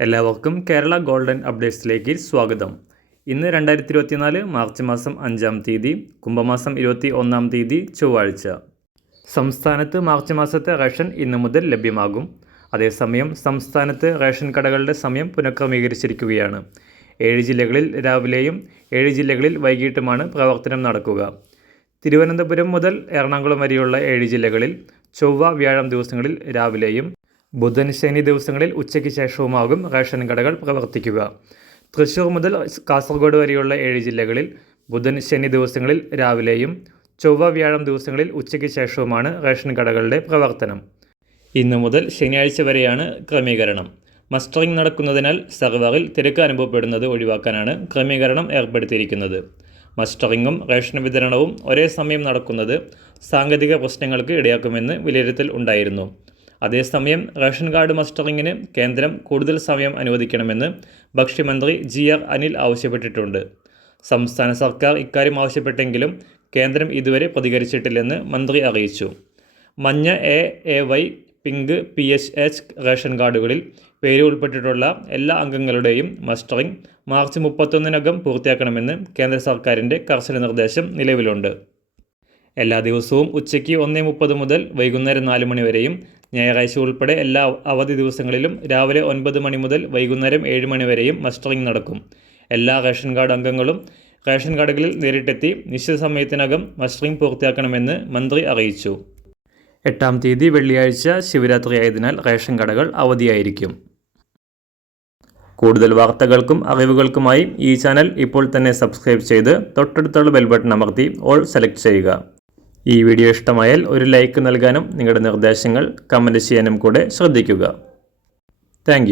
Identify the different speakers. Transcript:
Speaker 1: എല്ലാവർക്കും കേരള ഗോൾഡൻ അപ്ഡേറ്റ്സിലേക്ക് സ്വാഗതം. ഇന്ന് രണ്ടായിരത്തി ഇരുപത്തിനാല് മാർച്ച് മാസം അഞ്ചാം തീയതി കുംഭമാസം ഇരുപത്തി ഒന്നാം തീയതി ചൊവ്വാഴ്ച. സംസ്ഥാനത്ത് മാർച്ച് മാസത്തെ റേഷൻ ഇന്ന് മുതൽ ലഭ്യമാകും. അതേസമയം സംസ്ഥാനത്ത് റേഷൻ കടകളുടെ സമയം പുനഃക്രമീകരിച്ചിരിക്കുകയാണ്. ഏഴ് ജില്ലകളിൽ രാവിലെയും ഏഴ് ജില്ലകളിൽ വൈകിട്ടുമാണ് പ്രവർത്തനം നടക്കുക. തിരുവനന്തപുരം മുതൽ എറണാകുളം വരെയുള്ള ഏഴ് ജില്ലകളിൽ ചൊവ്വ വ്യാഴം ദിവസങ്ങളിൽ രാവിലെയും ബുധൻ ശനി ദിവസങ്ങളിൽ ഉച്ചയ്ക്ക് ശേഷവുമാകും റേഷൻ കടകൾ പ്രവർത്തിക്കുക. തൃശൂർ മുതൽ കാസർഗോഡ് വരെയുള്ള ഏഴ് ജില്ലകളിൽ ബുധൻ ശനി ദിവസങ്ങളിൽ രാവിലെയും ചൊവ്വ വ്യാഴം ദിവസങ്ങളിൽ ഉച്ചയ്ക്ക് ശേഷവുമാണ് റേഷൻ കടകളുടെ പ്രവർത്തനം. ഇന്നു മുതൽ ശനിയാഴ്ച വരെയാണ് ക്രമീകരണം. മസ്റ്ററിംഗ് നടക്കുന്നതിനാൽ സർവറിൽ തിരക്ക് അനുഭവപ്പെടുന്നത് ഒഴിവാക്കാനാണ് ക്രമീകരണം ഏർപ്പെടുത്തിയിരിക്കുന്നത്. മസ്റ്ററിങ്ങും റേഷൻ വിതരണവും ഒരേ സമയം നടക്കുന്നത് സാങ്കേതിക പ്രശ്നങ്ങൾക്ക് ഇടയാക്കുമെന്ന് വിലയിരുത്തൽ ഉണ്ടായിരുന്നു. അതേസമയം റേഷൻ കാർഡ് മസ്റ്ററിങ്ങിന് കേന്ദ്രം കൂടുതൽ സമയം അനുവദിക്കണമെന്ന് ഭക്ഷ്യമന്ത്രി ജി ആർ അനിൽ ആവശ്യപ്പെട്ടിട്ടുണ്ട്. സംസ്ഥാന സർക്കാർ ഇക്കാര്യം ആവശ്യപ്പെട്ടെങ്കിലും കേന്ദ്രം ഇതുവരെ പ്രതികരിച്ചിട്ടില്ലെന്ന് മന്ത്രി അറിയിച്ചു. മഞ്ഞ A A Y pink P H H ration കാർഡുകളിൽ പേര് ഉൾപ്പെട്ടിട്ടുള്ള എല്ലാ അംഗങ്ങളുടെയും മസ്റ്ററിംഗ് മാർച്ച് മുപ്പത്തൊന്നിനകം പൂർത്തിയാക്കണമെന്ന് കേന്ദ്ര സർക്കാരിന്റെ കർശന നിർദ്ദേശം നിലവിലുണ്ട്. എല്ലാ ദിവസവും ഉച്ചയ്ക്ക് ഒന്നേ മുപ്പത് മുതൽ വൈകുന്നേരം നാല് മണി വരെയും ഞായറാഴ്ച ഉൾപ്പെടെ എല്ലാ അവധി ദിവസങ്ങളിലും രാവിലെ ഒൻപത് മണി മുതൽ വൈകുന്നേരം ഏഴ് മണി വരെയും മസ്റ്ററിംഗ് നടക്കും. എല്ലാ റേഷൻ കാർഡ് അംഗങ്ങളും റേഷൻ കടകളിൽ നേരിട്ടെത്തി നിശ്ചിത സമയത്തിനകം മസ്റ്ററിംഗ് പൂർത്തിയാക്കണമെന്ന് മന്ത്രി അറിയിച്ചു. എട്ടാം തീയതി വെള്ളിയാഴ്ച ശിവരാത്രി ആയതിനാൽ റേഷൻ കടകൾ അവധിയായിരിക്കും. കൂടുതൽ വാർത്തകൾക്കും അറിവുകൾക്കുമായി ഈ ചാനൽ ഇപ്പോൾ തന്നെ സബ്സ്ക്രൈബ് ചെയ്ത് തൊട്ടടുത്തുള്ള ബെൽബട്ടൺ അമർത്തി ഓൾ സെലക്ട് ചെയ്യുക. ഈ വീഡിയോ ഇഷ്ടമായാൽ ഒരു ലൈക്ക് നൽകാനും നിങ്ങളുടെ നിർദ്ദേശങ്ങൾ കമന്റ് ചെയ്യാനും കൂടെ ശ്രദ്ധിക്കുക. താങ്ക്